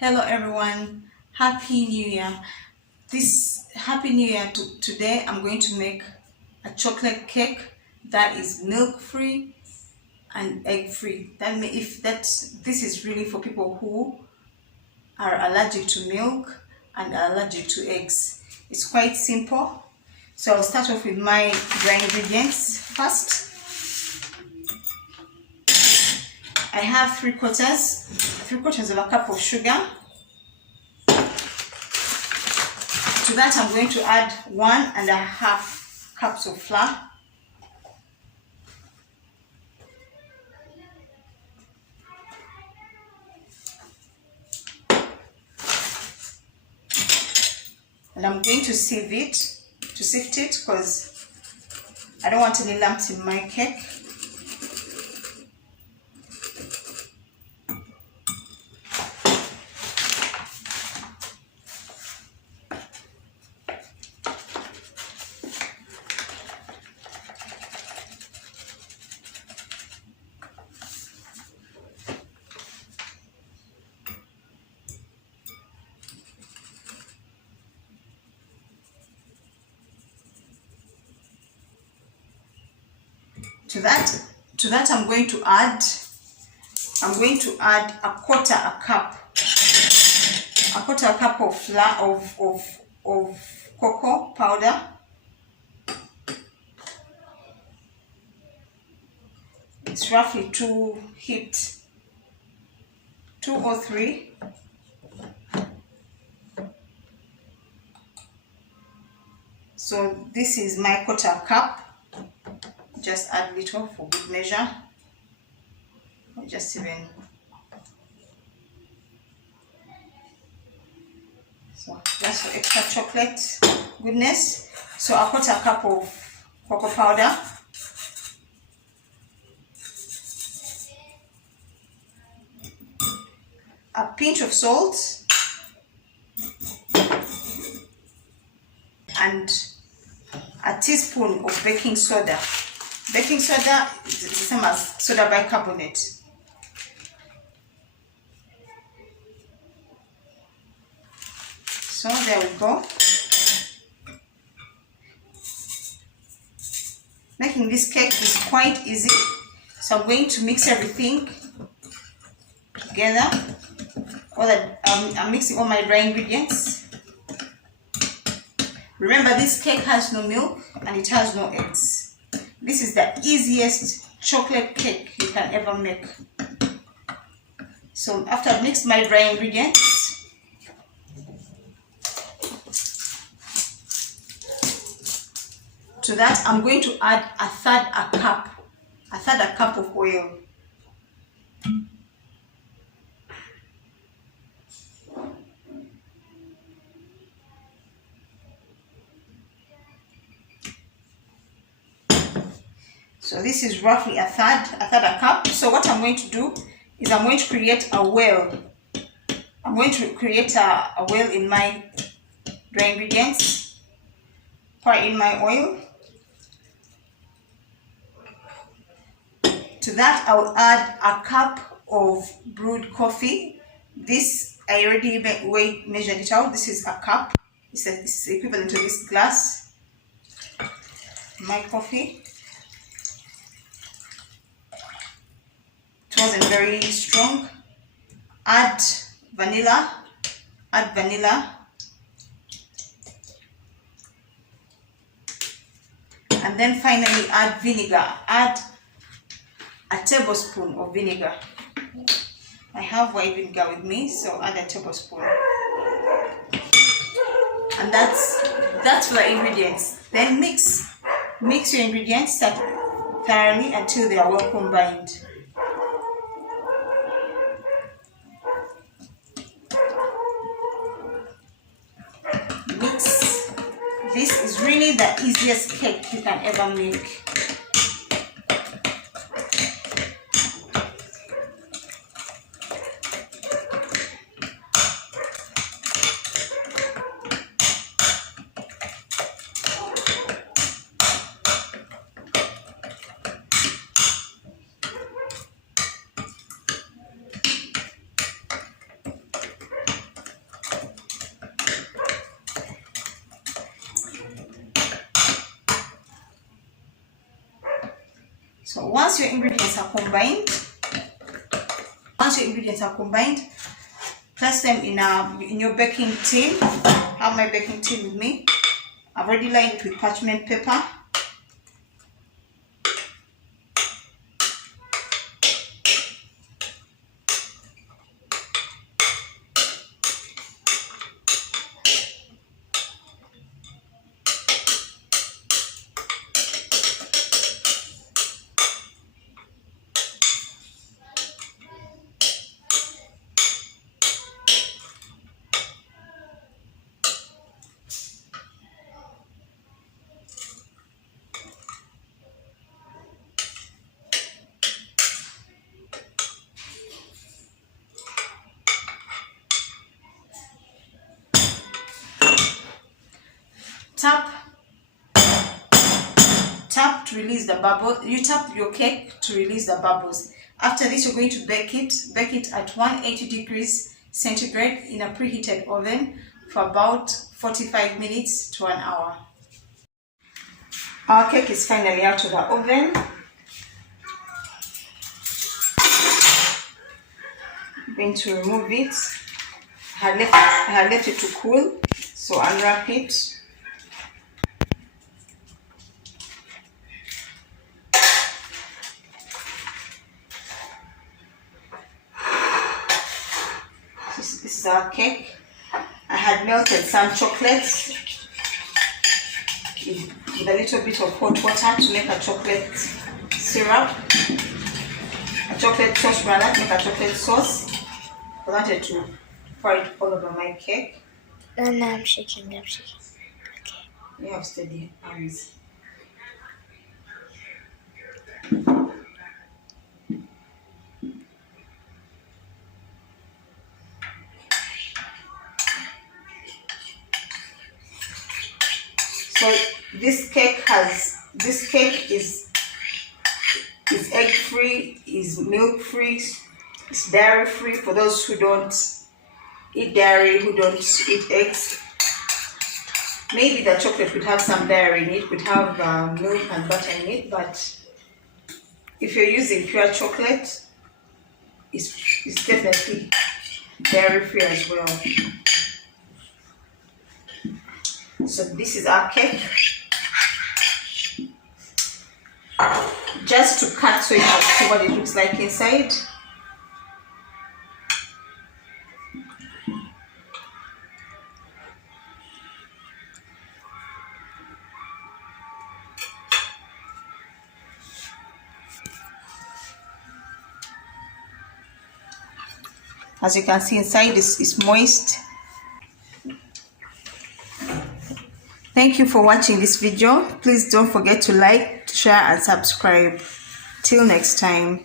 Hello everyone, Happy New Year. This Happy New Year today I'm going to make a chocolate cake that is milk free and egg free. This is really for people who are allergic to milk and are allergic to eggs. It's quite simple. So I'll start off with my dry ingredients first. I have three quarters of a cup of sugar. To that I'm going to add 1.5 cups of flour. And I'm going to sift it because I don't want any lumps in my cake. To that I'm going to add a quarter cup of flour of cocoa powder. It's roughly 2 or 3. So this is my quarter cup. Just add little for good measure. So that's for extra chocolate goodness. So a quarter cup of cocoa powder. A pinch of salt. And a teaspoon of baking soda. Baking soda is the same as soda bicarbonate. So there we go. Making this cake is quite easy. So I'm going to mix everything together. I'm mixing all my dry ingredients. Remember, this cake has no milk and it has no eggs. This is the easiest chocolate cake you can ever make. So after I've mixed my dry ingredients, to that I'm going to add a third cup of oil. So this is roughly a cup. So what I'm going to do is I'm going to create a well. I'm going to create a well in my dry ingredients. Pour in my oil. To that I will add a cup of brewed coffee. This I already measured it out. This is a cup. It's equivalent to this glass. My coffee. It wasn't very strong. Add vanilla. And then finally add vinegar. Add a tablespoon of vinegar. I have white vinegar with me, so add a tablespoon. And that's for the ingredients. Then mix your ingredients thoroughly until they are well combined. This is really the easiest cake you can ever make. So once your ingredients are combined, place them in your baking tin. I have my baking tin with me. I've already lined it with parchment paper. Tap to release the bubble. You tap your cake to release the bubbles. After this, you're going to bake it at 180 degrees centigrade in a preheated oven for about 45 minutes to an hour. Our cake is finally out of the oven. I'm going to remove it. I had left it to cool, so unwrap it. This is our cake. I had melted some chocolates with a little bit of hot water to make a chocolate syrup, a chocolate sauce rather, to make a chocolate sauce. I wanted to pour it all over my cake. No, I'm shaking. Okay. You have steady arms. So this cake is egg free, is milk free, it's dairy free for those who don't eat dairy, who don't eat eggs. Maybe the chocolate would have some dairy in it, would have milk and butter in it, but if you're using pure chocolate, it's definitely dairy free as well. So this is our cake. Just to cut so you can see what it looks like inside. As you can see, inside is moist. Thank you for watching this video. Please don't forget to like, share and subscribe. Till next time.